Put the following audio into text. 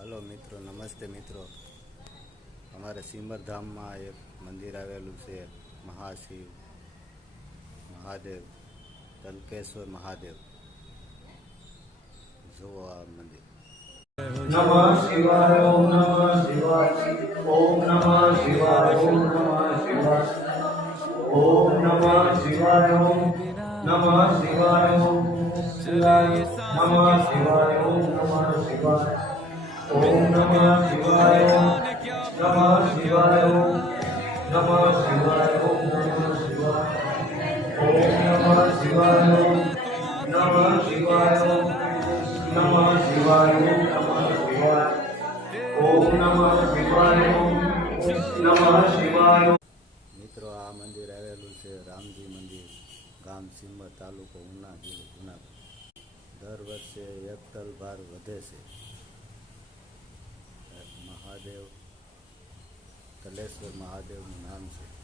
Hello मित्रों, नमस्ते मित्रों। हमारे सिमरधाम में एक मंदिर आवेलू से महाशिव महादेव तलकेश्वर महादेव। जो आ मंदिर नमः शिवाय ओम नमः शिवाय ओम नमः शिवाय ओम नमः शिवाय ओम नमः शिवाय ओम नमः शिवाय ओम शिवाय नमः शिवाय ओम नमः शिवाय ओम नमः शिवाय ओम नमः शिवाय ओम नमः शिवाय ओम नमः शिवाय ओम नमः शिवाय ओम नमः शिवाय ओम नमः शिवाय ओम नमः शिवाय ओम नमः शिवाय ओम नमः शिवाय। मित्रों, आ मंदिर आवेलू से रामजी मंदिर, गाम सिमर, तालुको उना, जिल्लो जूनागढ़। दर वर्षे एक टन भार वधे छे। महादेव तलेश्वर महादेवનું નામ છે।